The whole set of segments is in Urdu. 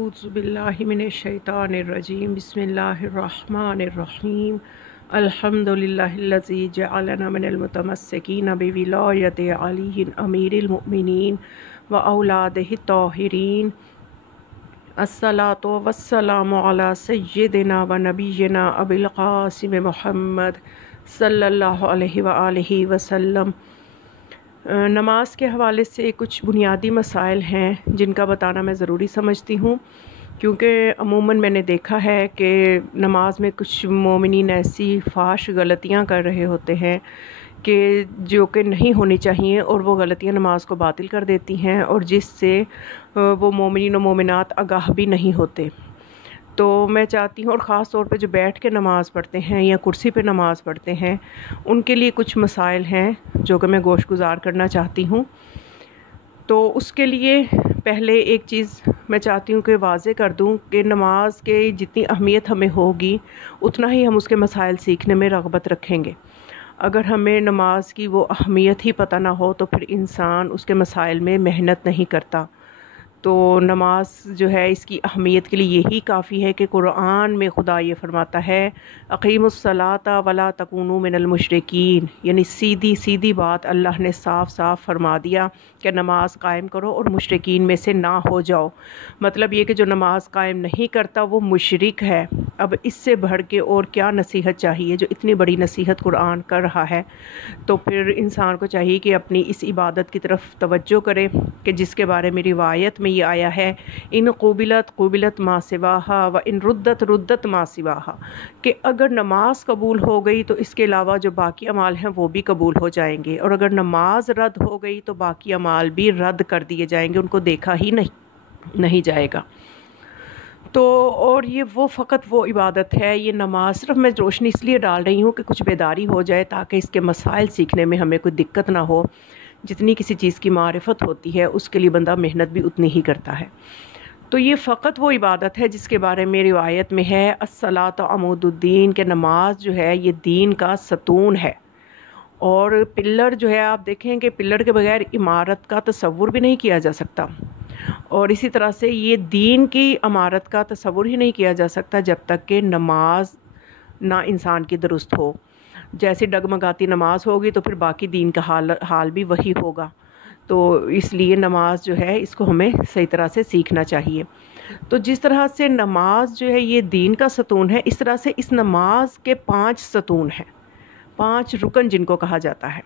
اعوذ باللہ من الشیطان الرجیم بسم اللہ الرحمن الرحیم الحمد للہ الذی جعلنا من المتمسکین بولایت علی امیر المؤمنین و اولادہ الطاہرین الصلاۃ والسلام علی سیدنا و نبینا ابی القاسم محمد صلی اللہ علیہ وآلہ وسلم۔ نماز کے حوالے سے کچھ بنیادی مسائل ہیں جن کا بتانا میں ضروری سمجھتی ہوں، کیونکہ عموماً میں نے دیکھا ہے کہ نماز میں کچھ مومنین ایسی فاحش غلطیاں کر رہے ہوتے ہیں کہ جو کہ نہیں ہونی چاہیے، اور وہ غلطیاں نماز کو باطل کر دیتی ہیں، اور جس سے وہ مومنین و مومنات آگاہ بھی نہیں ہوتے۔ تو میں چاہتی ہوں، اور خاص طور پہ جو بیٹھ کے نماز پڑھتے ہیں یا کرسی پہ نماز پڑھتے ہیں، ان کے لیے کچھ مسائل ہیں جو کہ میں گوش گزار کرنا چاہتی ہوں۔ تو اس کے لیے پہلے ایک چیز میں چاہتی ہوں کہ واضح کر دوں کہ نماز کے جتنی اہمیت ہمیں ہوگی اتنا ہی ہم اس کے مسائل سیکھنے میں رغبت رکھیں گے۔ اگر ہمیں نماز کی وہ اہمیت ہی پتہ نہ ہو تو پھر انسان اس کے مسائل میں محنت نہیں کرتا۔ تو نماز جو ہے اس کی اہمیت کے لیے یہی کافی ہے کہ قرآن میں خدا یہ فرماتا ہے اقیموا الصلاۃ ولا تکونوا من المشرکین، یعنی سیدھی بات اللہ نے صاف صاف فرما دیا کہ نماز قائم کرو اور مشرکین میں سے نہ ہو جاؤ۔ مطلب یہ کہ جو نماز قائم نہیں کرتا وہ مشرک ہے۔ اب اس سے بڑھ کے اور کیا نصیحت چاہیے؟ جو اتنی بڑی نصیحت قرآن کر رہا ہے تو پھر انسان کو چاہیے کہ اپنی اس عبادت کی طرف توجہ کرے کہ جس کے بارے میں روایت میں یہ آیا ہے ان قبلت ما سواہا و ان ردت ما سواہا، کہ اگر نماز قبول ہو گئی تو اس کے علاوہ جو باقی اعمال ہیں وہ بھی قبول ہو جائیں گے، اور اگر نماز رد ہو گئی تو باقی اعمال بھی رد کر دیے جائیں گے، ان کو دیکھا ہی نہیں جائے گا۔ تو اور یہ فقط وہ عبادت ہے، یہ نماز صرف میں روشنی اس لیے ڈال رہی ہوں کہ کچھ بیداری ہو جائے تاکہ اس کے مسائل سیکھنے میں ہمیں کوئی دقت نہ ہو۔ جتنی کسی چیز کی معرفت ہوتی ہے اس کے لیے بندہ محنت بھی اتنی ہی کرتا ہے۔ تو یہ فقط وہ عبادت ہے جس کے بارے میں روایت میں ہے الصلاۃ عمود الدین، کہ نماز جو ہے یہ دین کا ستون ہے، اور پلر جو ہے آپ دیکھیں کہ پلر کے بغیر عمارت کا تصور بھی نہیں کیا جا سکتا، اور اسی طرح سے یہ دین کی عمارت کا تصور ہی نہیں کیا جا سکتا جب تک کہ نماز نہ انسان کی درست ہو۔ جیسے ڈگمگاتی نماز ہوگی تو پھر باقی دین کا حال بھی وہی ہوگا۔ تو اس لیے نماز جو ہے اس کو ہمیں صحیح طرح سے سیکھنا چاہیے۔ تو جس طرح سے نماز جو ہے یہ دین کا ستون ہے، اس طرح سے اس نماز کے 5 ستون ہیں، 5 رکن جن کو کہا جاتا ہے۔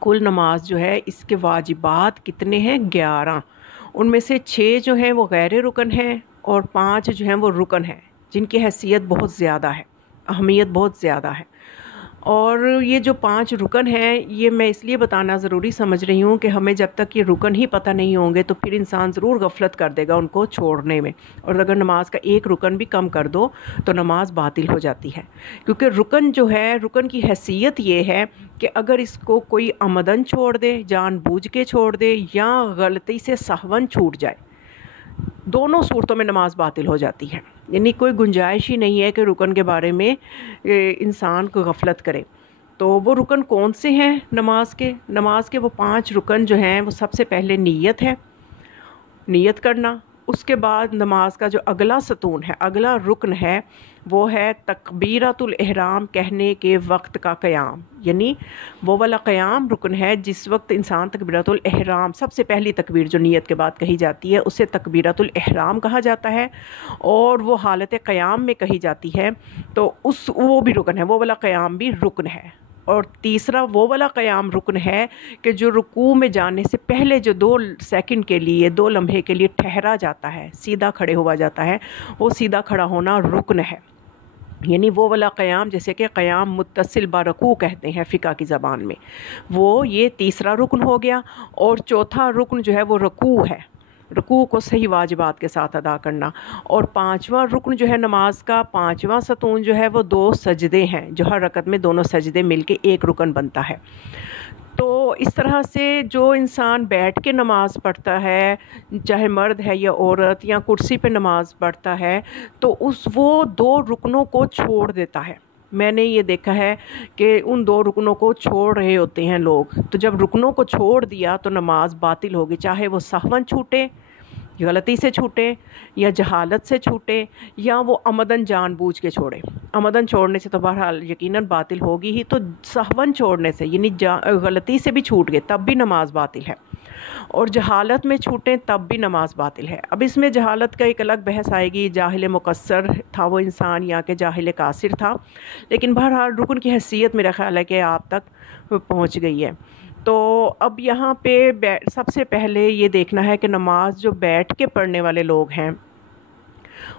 کل نماز جو ہے اس کے واجبات کتنے ہیں؟ 11۔ ان میں سے 6 جو ہیں وہ غیر رکن ہیں، اور 5 جو ہیں وہ رکن ہیں جن کی حیثیت بہت زیادہ ہے، اہمیت بہت زیادہ ہے۔ اور یہ جو 5 رکن ہیں یہ میں اس لیے بتانا ضروری سمجھ رہی ہوں کہ ہمیں جب تک یہ رکن ہی پتہ نہیں ہوں گے تو پھر انسان ضرور غفلت کر دے گا ان کو چھوڑنے میں، اور اگر نماز کا ایک رکن بھی کم کر دو تو نماز باطل ہو جاتی ہے۔ کیونکہ رکن جو ہے، رکن کی حیثیت یہ ہے کہ اگر اس کو کوئی عمدن چھوڑ دے، جان بوجھ کے چھوڑ دے، یا غلطی سے سہون چھوٹ جائے، دونوں صورتوں میں نماز باطل ہو جاتی ہے۔ یعنی کوئی گنجائش ہی نہیں ہے کہ رکن کے بارے میں انسان کو غفلت کرے۔ تو وہ رکن کون سے ہیں نماز کے وہ 5 رکن جو ہیں وہ سب سے پہلے نیت ہے، نیت کرنا۔ اس کے بعد نماز کا جو اگلا ستون ہے، اگلا رکن ہے، وہ ہے تکبیرۃ الاحرام، کہنے کے وقت کا قیام، یعنی وہ والا قیام رکن ہے جس وقت انسان تکبیرۃ الاحرام، سب سے پہلی تکبیر جو نیت کے بعد کہی جاتی ہے اسے تکبیرۃ الاحرام کہا جاتا ہے، اور وہ حالت قیام میں کہی جاتی ہے، تو وہ بھی رکن ہے، وہ والا قیام بھی رکن ہے۔ اور تیسرا وہ والا قیام رکن ہے کہ جو رکوع میں جانے سے پہلے جو 2 سیکنڈ کے لیے، 2 لمحے کے لیے ٹھہرا جاتا ہے، سیدھا کھڑے ہوا جاتا ہے، وہ سیدھا کھڑا ہونا رکن ہے۔ یعنی وہ والا قیام جیسے کہ قیام متصل برکوع کہتے ہیں فقہ کی زبان میں، وہ یہ تیسرا رکن ہو گیا۔ اور چوتھا رکن جو ہے وہ رکوع ہے، رکوع کو صحیح واجبات کے ساتھ ادا کرنا۔ اور 5واں رکن جو ہے نماز کا، 5واں ستون جو ہے وہ 2 سجدے ہیں، جو ہر رکعت میں دونوں سجدے مل کے ایک رکن بنتا ہے۔ تو اس طرح سے جو انسان بیٹھ کے نماز پڑھتا ہے، چاہے مرد ہے یا عورت، یا کرسی پہ نماز پڑھتا ہے، تو وہ 2 رکنوں کو چھوڑ دیتا ہے۔ میں نے یہ دیکھا ہے کہ ان 2 رکنوں کو چھوڑ رہے ہوتے ہیں لوگ، تو جب رکنوں کو چھوڑ دیا تو نماز باطل ہوگی، چاہے وہ سہون چھوٹے غلطی سے چھوٹے یا جہالت سے چھوٹے یا وہ عمدن جان بوجھ کے چھوڑے. عمدن چھوڑنے سے تو بہرحال یقیناً باطل ہوگی ہی, تو سہون چھوڑنے سے یعنی غلطی سے بھی چھوٹ گئے تب بھی نماز باطل ہے, اور جہالت میں چھوٹیں تب بھی نماز باطل ہے. اب اس میں جہالت کا ایک الگ بحث آئے گی, جاہل مقصر تھا وہ انسان یا کہ جاہل قاصر تھا, لیکن بہرحال رکن کی حیثیت میرا خیال ہے کہ آپ تک پہنچ گئی ہے. تو اب یہاں پہ سب سے پہلے یہ دیکھنا ہے کہ نماز جو بیٹھ کے پڑھنے والے لوگ ہیں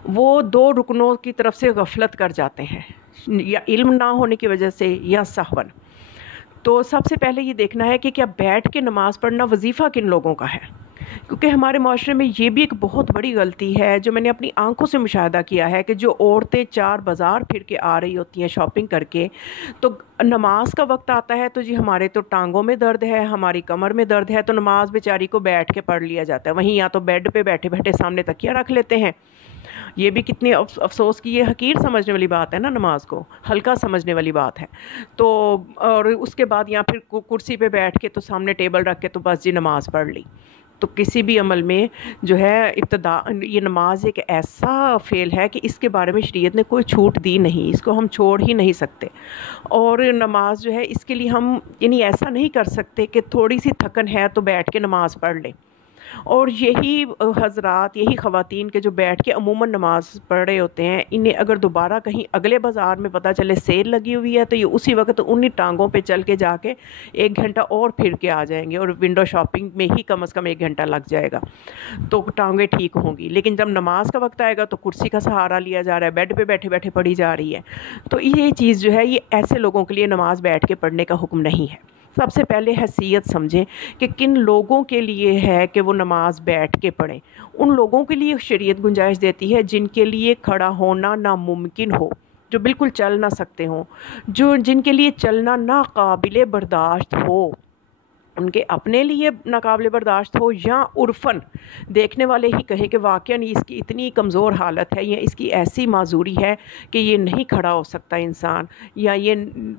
وہ دو رکنوں کی طرف سے غفلت کر جاتے ہیں, یا علم نہ ہونے کی وجہ سے یا سہون. تو سب سے پہلے یہ دیکھنا ہے کہ کیا بیٹھ کے نماز پڑھنا وظیفہ کن لوگوں کا ہے, کیونکہ ہمارے معاشرے میں یہ بھی ایک بہت بڑی غلطی ہے جو میں نے اپنی آنکھوں سے مشاہدہ کیا ہے, کہ جو عورتیں چار بازار پھر کے آ رہی ہوتی ہیں شاپنگ کر کے, تو نماز کا وقت آتا ہے تو جی ہمارے تو ٹانگوں میں درد ہے, ہماری کمر میں درد ہے, تو نماز بیچاری کو بیٹھ کے پڑھ لیا جاتا ہے. وہیں یا تو بیڈ پہ بیٹھے بیٹھے سامنے تکیہ رکھ لیتے ہیں. یہ بھی کتنی افسوس کی, یہ حقیر سمجھنے والی بات ہے نا, نماز کو ہلکا سمجھنے والی بات ہے. تو اور اس کے بعد یا پھر کرسی پہ بیٹھ کے تو سامنے ٹیبل رکھ کے تو بس جی نماز پڑھ لی. تو کسی بھی عمل میں جو ہے ابتدا, یہ نماز ایک ایسا فعل ہے کہ اس کے بارے میں شریعت نے کوئی چھوٹ دی نہیں, اس کو ہم چھوڑ ہی نہیں سکتے. اور نماز جو ہے اس کے لیے ہم یعنی ایسا نہیں کر سکتے کہ تھوڑی سی تھکن ہے تو بیٹھ کے نماز پڑھ لیں. اور یہی حضرات, یہی خواتین کے جو بیٹھ کے عموماً نماز پڑھ رہے ہوتے ہیں, انہیں اگر دوبارہ کہیں اگلے بازار میں پتہ چلے سیل لگی ہوئی ہے تو یہ اسی وقت انہی ٹانگوں پہ چل کے جا کے 1 گھنٹہ اور پھر کے آ جائیں گے, اور ونڈو شاپنگ میں ہی کم از کم 1 گھنٹہ لگ جائے گا, تو ٹانگیں ٹھیک ہوں گی. لیکن جب نماز کا وقت آئے گا تو کرسی کا سہارا لیا جا رہا ہے, بیڈ پہ بیٹھے بیٹھے پڑھی جا رہی ہے. تو یہ چیز جو ہے یہ ایسے لوگوں کے لیے نماز بیٹھ کے پڑھنے کا حکم نہیں ہے. سب سے پہلے حیثیت سمجھیں کہ کن لوگوں کے لیے ہے کہ وہ نماز بیٹھ کے پڑھیں. ان لوگوں کے لیے شریعت گنجائش دیتی ہے جن کے لیے کھڑا ہونا ناممکن ہو, جو بالکل چل نہ سکتے ہوں, جن کے لیے چلنا ناقابل برداشت ہو, ان کے اپنے لیے ناقابل برداشت ہو, یا عرفاً دیکھنے والے ہی کہے کہ واقعاً اس کی اتنی کمزور حالت ہے یا اس کی ایسی معذوری ہے کہ یہ نہیں کھڑا ہو سکتا انسان, یا یہ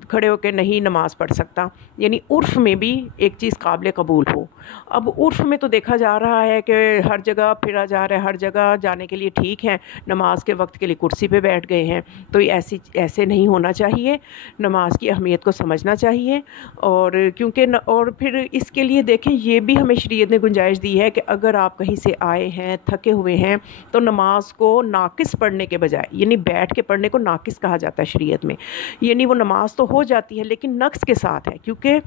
کھڑے ہو کے نہیں نماز پڑھ سکتا. یعنی عرف میں بھی ایک چیز قابل قبول ہو. اب عرف میں تو دیکھا جا رہا ہے کہ ہر جگہ پھرا جا رہا ہے, ہر جگہ جانے کے لیے ٹھیک ہے, نماز کے وقت کے لیے کرسی پہ بیٹھ گئے ہیں. تو یہ ایسے نہیں ہونا چاہیے, نماز کی اہمیت کو سمجھنا چاہیے. اور کیونکہ اور پھر اس کے لیے دیکھیں یہ بھی ہمیں شریعت نے گنجائش دی ہے کہ اگر آپ کہیں سے آئے ہیں تھکے ہوئے ہیں تو نماز کو ناقص پڑھنے کے بجائے, یعنی بیٹھ کے پڑھنے کو ناقص کہا جاتا ہے شریعت میں, یعنی وہ نماز تو ہو جاتی ہے لیکن نقص کے ساتھ ہے, کیونکہ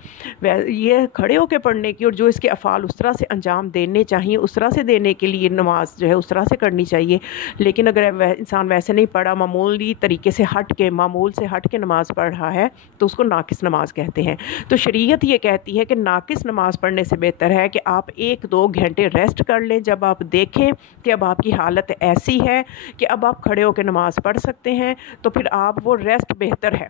یہ کھڑے ہو کے پڑھنے کی اور جو اس کے افعال اس طرح سے انجام دینے چاہیے اس طرح سے دینے کے لیے نماز جو ہے اس طرح سے کرنی چاہیے. لیکن اگر انسان ویسے نہیں پڑھا, معمولی طریقے سے معمول سے ہٹ کے نماز پڑھ رہا ہے تو اس کو ناقص نماز کہتے ہیں. تو شریعت یہ کہتی ہے کہ ناقص نماز پڑھنے سے بہتر ہے کہ آپ 1-2 گھنٹے ریسٹ کر لیں. جب آپ دیکھیں کہ اب آپ کی حالت ایسی ہے کہ اب آپ کھڑے ہو کے نماز پڑھ سکتے ہیں تو پھر آپ وہ ریسٹ بہتر ہے,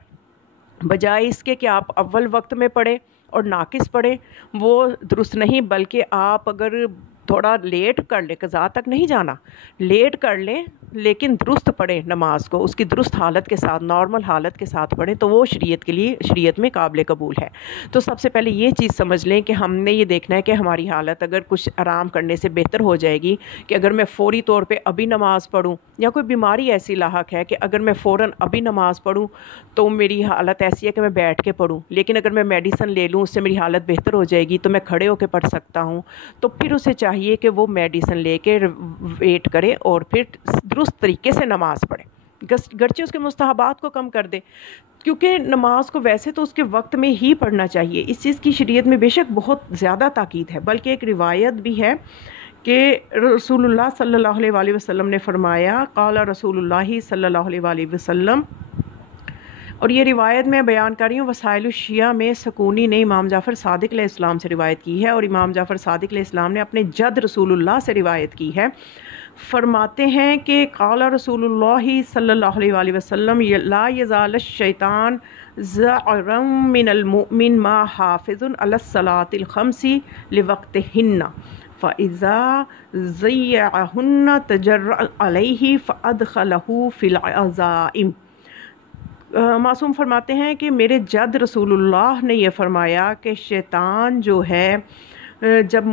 بجائے اس کے کہ آپ اول وقت میں پڑھیں اور ناقص پڑھیں. وہ درست نہیں, بلکہ آپ اگر تھوڑا لیٹ کر لیں, قضا تک نہیں جانا, لیٹ کر لیں لیکن درست پڑھیں نماز کو, اس کی درست حالت کے ساتھ, نارمل حالت کے ساتھ پڑھیں, تو وہ شریعت میں قابل قبول ہے. تو سب سے پہلے یہ چیز سمجھ لیں کہ ہم نے یہ دیکھنا ہے کہ ہماری حالت اگر کچھ آرام کرنے سے بہتر ہو جائے گی, کہ اگر میں فوری طور پہ ابھی نماز پڑھوں, یا کوئی بیماری ایسی لاحق ہے کہ اگر میں فوراً ابھی نماز پڑھوں تو میری حالت ایسی ہے کہ میں بیٹھ کے پڑھوں, لیکن اگر میں میڈیسن لے لوں اس سے میری حالت بہتر ہو جائے گی تو میں کھڑے ہو کے پڑھ سکتا ہوں, تو پھر اسے چاہیے کہ وہ میڈیسن لے کے ویٹ کرے اور پھر درست طریقے سے نماز پڑھے, گرچہ اس کے مستحبات کو کم کر دے, کیونکہ نماز کو ویسے تو اس کے وقت میں ہی پڑھنا چاہیے. اس چیز کی شریعت میں بے شک بہت زیادہ تاکید ہے, بلکہ ایک روایت بھی ہے کہ رسول اللہ صلی اللہ علیہ وآلہ وسلم نے فرمایا, قال رسول اللہ صلی اللہ علیہ وآلہ وسلم, اور یہ روایت میں بیان کر رہی ہوں وسائل الشیعہ میں سکونی نے امام جعفر صادق علیہ السلام سے روایت کی ہے, اور امام جعفر صادق علیہ السلام نے اپنے جد رسول اللہ سے روایت کی ہے. فرماتے ہیں کہ قال رسول اللہ صلی اللہ علیہ وآلہ وسلم, لا یزال الشیطان زعرا من المؤمن ما حافظ علی الصلاۃ الخمس لوقتہن فَإِذَا ضَيَّعَهُنَّ تَجَرَّأَ عَلَيْهِ فَأَدْخَلَهُ فِي الْعَزَائِمِ. معصوم فرماتے ہیں کہ میرے جد رسول اللہ نے یہ فرمایا کہ شیطان جو ہے جب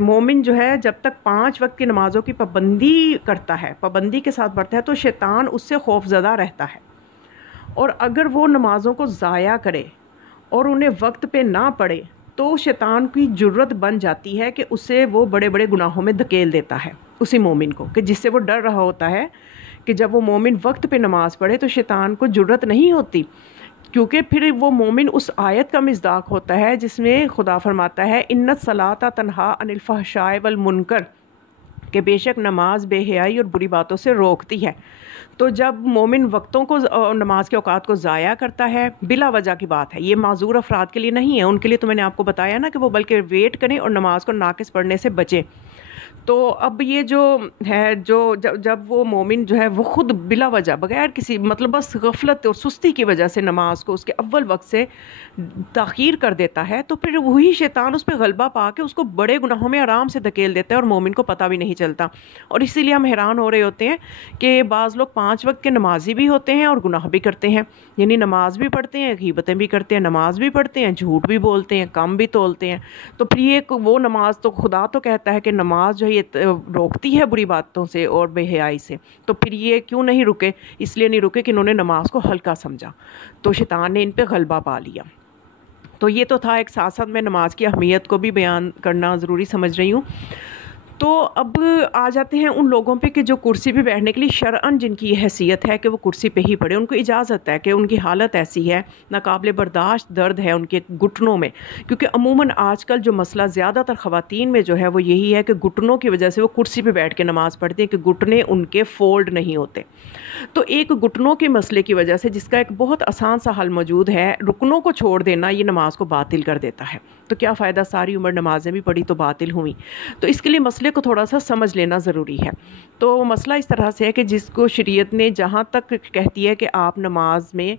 مومن جو ہے جب تک 5 وقت کی نمازوں کی پابندی کرتا ہے، پابندی کے ساتھ پڑھتا ہے، تو شیطان اس سے خوف زدہ رہتا ہے، اور اگر وہ نمازوں کو ضائع کرے اور انہیں وقت پہ نہ پڑھے تو شیطان کی جرت بن جاتی ہے کہ اسے وہ بڑے بڑے گناہوں میں دھکیل دیتا ہے اسی مومن کو، کہ جس سے وہ ڈر رہا ہوتا ہے کہ جب وہ مومن وقت پہ نماز پڑھے تو شیطان کو جرت نہیں ہوتی، کیونکہ پھر وہ مومن اس آیت کا مصداق ہوتا ہے جس میں خدا فرماتا ہے ان الصلاۃ تنہا عن الفحشاء والمنکر، کہ بے شک نماز بے حیائی اور بری باتوں سے روکتی ہے۔ تو جب مومن وقتوں کو نماز کے اوقات کو ضائع کرتا ہے بلا وجہ کی بات ہے، یہ معذور افراد کے لیے نہیں ہے، ان کے لیے تو میں نے آپ کو بتایا نا کہ وہ بلکہ ویٹ کریں اور نماز کو ناقص پڑھنے سے بچیں۔ تو اب یہ جو ہے جب وہ مومن جو ہے وہ خود بلا وجہ بغیر کسی مطلب بس غفلت اور سستی کی وجہ سے نماز کو اس کے اول وقت سے تاخیر کر دیتا ہے، تو پھر وہی شیطان اس پہ غلبہ پا کے اس کو بڑے گناہوں میں آرام سے دھکیل دیتا ہے اور مومن کو پتہ بھی نہیں چلتا۔ اور اسی لیے ہم حیران ہو رہے ہوتے ہیں کہ بعض لوگ 5 وقت کے نمازی بھی ہوتے ہیں اور گناہ بھی کرتے ہیں، یعنی نماز بھی پڑھتے ہیں، غیبتیں بھی کرتے ہیں، نماز بھی پڑھتے ہیں، جھوٹ بھی بولتے ہیں، کم بھی تولتے ہیں۔ تو پھر یہ وہ نماز تو خدا تو کہتا ہے کہ نماز جو ہے یہ روکتی ہے بری باتوں سے اور بے حیائی سے، تو پھر یہ کیوں نہیں رکے؟ اس لیے نہیں رکے کہ انہوں نے نماز کو ہلکا سمجھا، تو شیطان نے ان پہ غلبہ پا لیا۔ تو یہ تو تھا ایک ساتھ ساتھ میں نماز کی اہمیت کو بھی بیان کرنا ضروری سمجھ رہی ہوں۔ تو اب آ جاتے ہیں ان لوگوں پہ کہ جو کرسی پہ بیٹھنے کے لیے شرعاً جن کی یہ حیثیت ہے کہ وہ کرسی پہ ہی پڑھے، ان کو اجازت ہے کہ ان کی حالت ایسی ہے، ناقابل برداشت درد ہے ان کے گھٹنوں میں، کیونکہ عموماً آج کل جو مسئلہ زیادہ تر خواتین میں جو ہے وہ یہی ہے کہ گھٹنوں کی وجہ سے وہ کرسی پہ بیٹھ کے نماز پڑھتی ہیں کہ گھٹنے ان کے فولڈ نہیں ہوتے۔ تو ایک گھٹنوں کے مسئلے کی وجہ سے جس کا ایک بہت آسان سا حل موجود ہے، رکنوں کو چھوڑ دینا یہ نماز کو باطل کر دیتا ہے۔ تو کیا فائدہ ساری عمر نمازیں بھی پڑھی تو باطل ہوئیں؟ تو اس کے لیے مسئلے کو تھوڑا سا سمجھ لینا ضروری ہے۔ تو مسئلہ اس طرح سے ہے کہ جس کو شریعت نے جہاں تک کہتی ہے کہ آپ نماز میں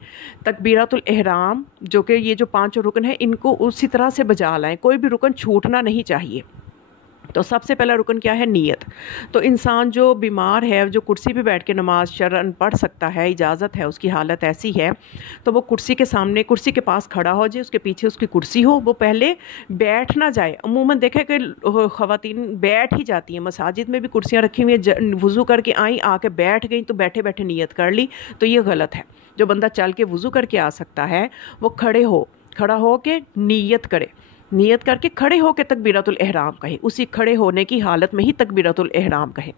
تکبیرۃ الاحرام جو کہ یہ جو 5 رکن ہیں ان کو اسی طرح سے بجا لائیں، کوئی بھی رکن چھوٹنا نہیں چاہیے۔ تو سب سے پہلا رکن کیا ہے؟ نیت۔ تو انسان جو بیمار ہے، جو کرسی پہ بیٹھ کے نماز شرعاً پڑھ سکتا ہے، اجازت ہے، اس کی حالت ایسی ہے، تو وہ کرسی کے سامنے کرسی کے پاس کھڑا ہو جائے، اس کے پیچھے اس کی کرسی ہو، وہ پہلے بیٹھ نہ جائے۔ عموماً دیکھیں کہ خواتین بیٹھ ہی جاتی ہیں، مساجد میں بھی کرسیاں رکھی ہوئی ہیں، وضو کر کے آئیں، آ کے بیٹھ گئیں تو بیٹھے بیٹھے نیت کر لی، تو یہ غلط ہے۔ جو بندہ چل کے وضو کر کے آ سکتا ہے وہ کھڑا ہو کے نیت کرے، نیت کر کے کھڑے ہو کے تکبیرۃ الاحرام کہے، اسی کھڑے ہونے کی حالت میں ہی تکبیرۃ الاحرام کہے۔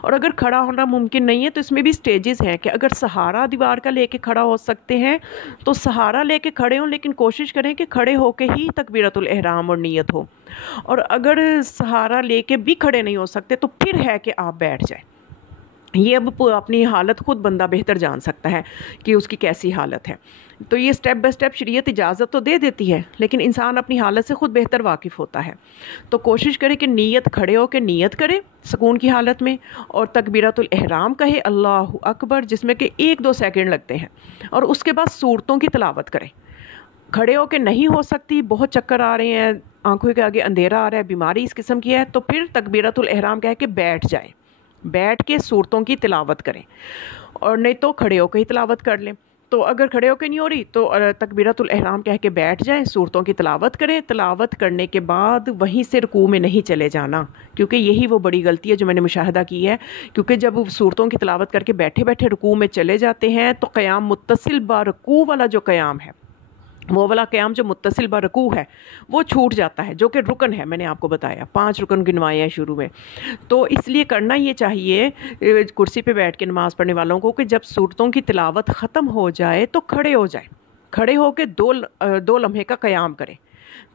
اور اگر کھڑا ہونا ممکن نہیں ہے تو اس میں بھی سٹیجز ہیں کہ اگر سہارا دیوار کا لے کے کھڑا ہو سکتے ہیں تو سہارا لے کے کھڑے ہوں، لیکن کوشش کریں کہ کھڑے ہو کے ہی تکبیرۃ الاحرام اور نیت ہو۔ اور اگر سہارا لے کے بھی کھڑے نہیں ہو سکتے تو پھر ہے کہ آپ بیٹھ جائیں۔ یہ اب اپنی حالت خود بندہ بہتر جان سکتا ہے کہ اس کی کیسی حالت ہے۔ تو یہ سٹیپ بائی سٹیپ شریعت اجازت تو دے دیتی ہے، لیکن انسان اپنی حالت سے خود بہتر واقف ہوتا ہے۔ تو کوشش کرے کہ نیت کھڑے ہو کے نیت کرے سکون کی حالت میں، اور تکبیرۃ الاحرام کہے اللہ اکبر، جس میں کہ 1-2 سیکنڈ لگتے ہیں، اور اس کے بعد سورتوں کی تلاوت کرے۔ کھڑے ہو کے نہیں ہو سکتی، بہت چکر آ رہے ہیں، آنکھوں کے آگے اندھیرا آ رہا ہے، بیماری اس قسم کی ہے، تو پھر تکبیرۃ الاحرام کہہ کے بیٹھ جائے، بیٹھ کے سورتوں کی تلاوت کریں، اور نہیں تو کھڑے ہو کے ہی تلاوت کر لیں۔ تو اگر کھڑے ہو کے نہیں ہو رہی تو تکبیرۃ الاحرام کہہ کے بیٹھ جائیں، سورتوں کی تلاوت کریں، تلاوت کرنے کے بعد وہیں سے رکوع میں نہیں چلے جانا، کیونکہ یہی وہ بڑی غلطی ہے جو میں نے مشاہدہ کی ہے، کیونکہ جب سورتوں کی تلاوت کر کے بیٹھے بیٹھے رکوع میں چلے جاتے ہیں تو قیام متصل با رکوع والا جو قیام ہے، وہ والا قیام جو متصل با رکوع ہے وہ چھوٹ جاتا ہے، جو کہ رکن ہے، میں نے آپ کو بتایا 5 رکن گنوائے ہیں شروع میں۔ تو اس لیے کرنا یہ چاہیے کرسی پہ بیٹھ کے نماز پڑھنے والوں کو کہ جب سورتوں کی تلاوت ختم ہو جائے تو کھڑے ہو جائیں، کھڑے ہو کے 2 لمحے کا قیام کریں۔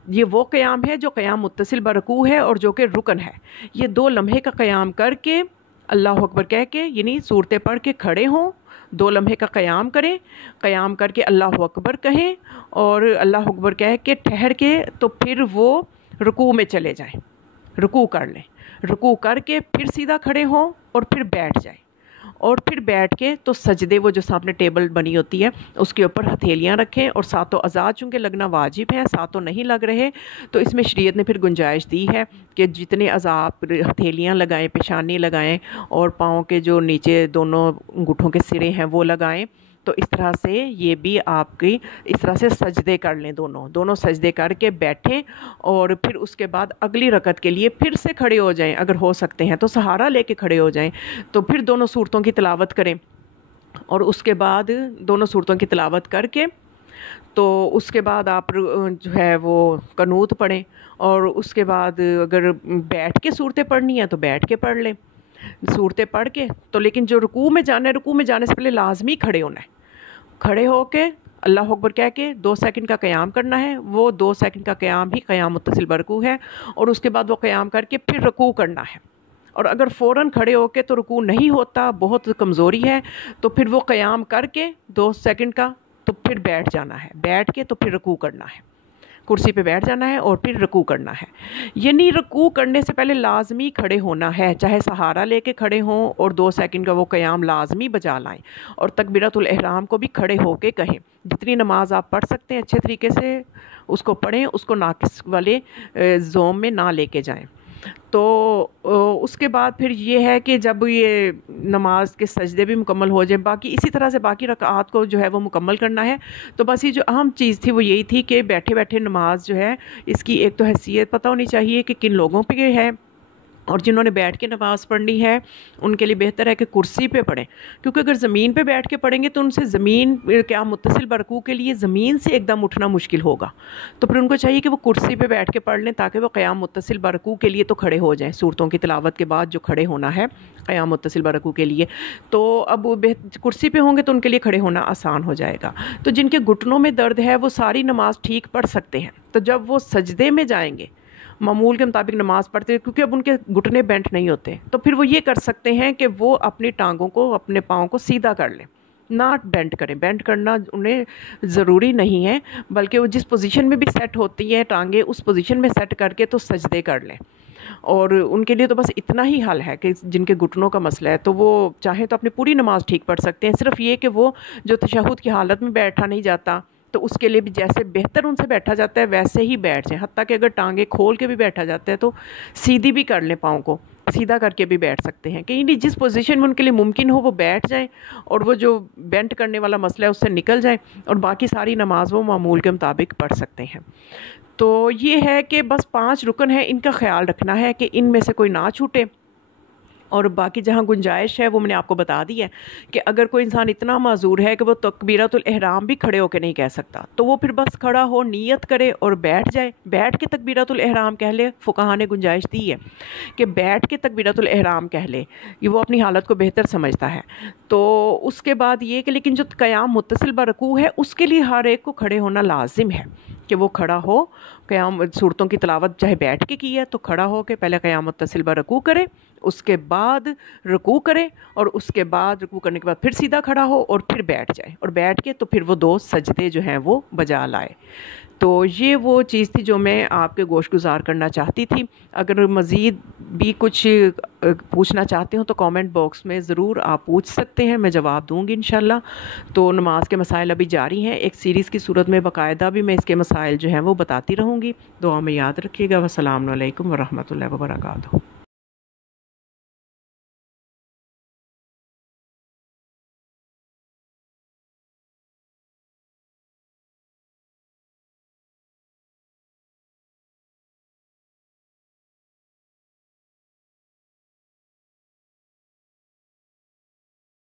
یہ وہ قیام ہے جو قیام متصل با رکوع ہے اور جو کہ رکن ہے۔ یہ 2 لمحے کا قیام کر کے اللہ اکبر کہہ کے، یعنی صورتیں پڑھ کے کھڑے ہوں، 2 لمحے کا قیام کریں، قیام کر کے اللہ اکبر کہیں، اور اللہ اکبر کہہ کے ٹھہر کے تو پھر وہ رکوع میں چلے جائیں، رکوع کر لیں، رکوع کر کے پھر سیدھا کھڑے ہوں اور پھر بیٹھ جائیں، اور پھر بیٹھ کے تو سجدے وہ جو سامنے ٹیبل بنی ہوتی ہے اس کے اوپر ہتھیلیاں رکھیں، اور 7 اعضاء چونکہ لگنا واجب ہے، 7 نہیں لگ رہے تو اس میں شریعت نے پھر گنجائش دی ہے کہ جتنے اعضاء آپ ہتھیلیاں لگائیں، پیشانی لگائیں، اور پاؤں کے جو نیچے دونوں انگوٹھوں کے سرے ہیں وہ لگائیں، تو اس طرح سے یہ بھی آپ کی اس طرح سے سجدے کر لیں، دونوں سجدے کر کے بیٹھیں، اور پھر اس کے بعد اگلی رکعت کے لیے پھر سے کھڑے ہو جائیں، اگر ہو سکتے ہیں تو سہارا لے کے کھڑے ہو جائیں، تو پھر دونوں صورتوں کی تلاوت کریں، اور اس کے بعد دونوں صورتوں کی تلاوت کر کے تو اس کے بعد آپ جو ہے وہ قنوت پڑھیں، اور اس کے بعد اگر بیٹھ کے صورتیں پڑھنی ہیں تو بیٹھ کے پڑھ لیں صورتیں پڑھ کے، تو لیکن جو رکوع میں جانا ہے، رکوع میں جانے سے پہلے لازمی کھڑے ہونا ہے، کھڑے ہو کے اللہ اکبر کہہ کے 2 سیکنڈ کا قیام کرنا ہے، وہ 2 سیکنڈ کا قیام ہی قیام متصل برکوع ہے، اور اس کے بعد وہ قیام کر کے پھر رکوع کرنا ہے، اور اگر فوراً کھڑے ہو کے تو رکوع نہیں ہوتا، بہت کمزوری ہے، تو پھر وہ قیام کر کے 2 سیکنڈ کا تو پھر بیٹھ جانا ہے، بیٹھ کے تو پھر رکوع کرنا ہے، کرسی پہ بیٹھ جانا ہے اور پھر رکوع کرنا ہے، یعنی رکوع کرنے سے پہلے لازمی کھڑے ہونا ہے، چاہے سہارا لے کے کھڑے ہوں اور 2 سیکنڈ کا وہ قیام لازمی بجا لائیں، اور تکبیرۃ الاحرام کو بھی کھڑے ہو کے کہیں، جتنی نماز آپ پڑھ سکتے ہیں اچھے طریقے سے اس کو پڑھیں، اس کو ناقص والے زوم میں نہ لے کے جائیں۔ تو اس کے بعد پھر یہ ہے کہ جب یہ نماز کے سجدے بھی مکمل ہو جائیں، باقی اسی طرح سے باقی رکعات کو جو ہے وہ مکمل کرنا ہے، تو بس یہ جو اہم چیز تھی وہ یہی تھی کہ بیٹھے بیٹھے نماز جو ہے اس کی ایک تو حیثیت پتہ ہونی چاہیے کہ کن لوگوں پہ یہ ہے، اور جنہوں نے بیٹھ کے نماز پڑھنی ہے ان کے لیے بہتر ہے کہ کرسی پہ پڑھیں، کیونکہ اگر زمین پہ بیٹھ کے پڑھیں گے تو ان سے زمین قیام متصل برکوع کے لیے زمین سے ایک دم اٹھنا مشکل ہوگا، تو پھر ان کو چاہیے کہ وہ کرسی پہ بیٹھ کے پڑھ لیں تاکہ وہ قیام متصل برکوع کے لیے تو کھڑے ہو جائیں، صورتوں کی تلاوت کے بعد جو کھڑے ہونا ہے قیام متصل برکوع کے لیے، تو اب کرسی پہ ہوں گے تو ان کے لیے کھڑے ہونا آسان ہو جائے گا۔ تو جن کے گھٹنوں میں درد ہے وہ ساری نماز ٹھیک پڑھ سکتے ہیں، تو جب وہ سجدے میں جائیں گے معمول کے مطابق نماز پڑھتے ہیں، کیونکہ اب ان کے گھٹنے بینٹ نہیں ہوتے، تو پھر وہ یہ کر سکتے ہیں کہ وہ اپنی ٹانگوں کو اپنے پاؤں کو سیدھا کر لیں، نہ بینڈ کریں، بینڈ کرنا انہیں ضروری نہیں ہے، بلکہ وہ جس پوزیشن میں بھی سیٹ ہوتی ہیں ٹانگیں اس پوزیشن میں سیٹ کر کے تو سجدے کر لیں، اور ان کے لیے تو بس اتنا ہی حل ہے کہ جن کے گھٹنوں کا مسئلہ ہے تو وہ چاہیں تو اپنی پوری نماز ٹھیک پڑھ سکتے ہیں، صرف یہ کہ وہ جو تشہد کی حالت میں بیٹھا نہیں جاتا تو اس کے لیے بھی جیسے بہتر ان سے بیٹھا جاتا ہے ویسے ہی بیٹھ جائیں، حتیٰ کہ اگر ٹانگیں کھول کے بھی بیٹھا جاتا ہے تو سیدھی بھی کر لیں، پاؤں کو سیدھا کر کے بھی بیٹھ سکتے ہیں، کہ یعنی جس پوزیشن میں ان کے لیے ممکن ہو وہ بیٹھ جائیں، اور وہ جو بینٹ کرنے والا مسئلہ ہے اس سے نکل جائیں، اور باقی ساری نماز وہ معمول کے مطابق پڑھ سکتے ہیں۔ تو یہ ہے کہ بس 5 رکن ہیں، ان کا خیال رکھنا ہے کہ ان میں سے کوئی نہ چھوٹے، اور باقی جہاں گنجائش ہے وہ میں نے آپ کو بتا دی ہے کہ اگر کوئی انسان اتنا معذور ہے کہ وہ تکبیرۃ الاحرام بھی کھڑے ہو کے نہیں کہہ سکتا تو وہ پھر بس کھڑا ہو نیت کرے اور بیٹھ جائے، بیٹھ کے تکبیرۃ الاحرام کہہ لے، فقہا نے گنجائش دی ہے کہ بیٹھ کے تکبیرۃ الاحرام کہہ لے، یہ وہ اپنی حالت کو بہتر سمجھتا ہے۔ تو اس کے بعد یہ کہ لیکن جو قیام متصل برکوع ہے اس کے لیے ہر ایک کو کھڑے ہونا لازم ہے کہ وہ کھڑا ہو، قیام صورتوں کی تلاوت چاہے بیٹھ کے کی ہے تو کھڑا ہو کے پہلے قیام متصل برکوع کرے، اس کے بعد رکوع کرے، اور اس کے بعد رکوع کرنے کے بعد پھر سیدھا کھڑا ہو اور پھر بیٹھ جائے، اور بیٹھ کے تو پھر وہ 2 سجدے جو ہیں وہ بجا لائے۔ تو یہ وہ چیز تھی جو میں آپ کے گوش گزار کرنا چاہتی تھی۔ اگر مزید بھی کچھ پوچھنا چاہتے ہوں تو کامنٹ باکس میں ضرور آپ پوچھ سکتے ہیں، میں جواب دوں گی انشاءاللہ۔ تو نماز کے مسائل ابھی جاری ہیں، ایک سیریز کی صورت میں باقاعدہ بھی میں اس کے مسائل جو ہیں وہ بتاتی رہوں گی، دعا میں یاد رکھیے گا۔ والسلام علیکم ورحمۃ اللہ وبرکاتہ۔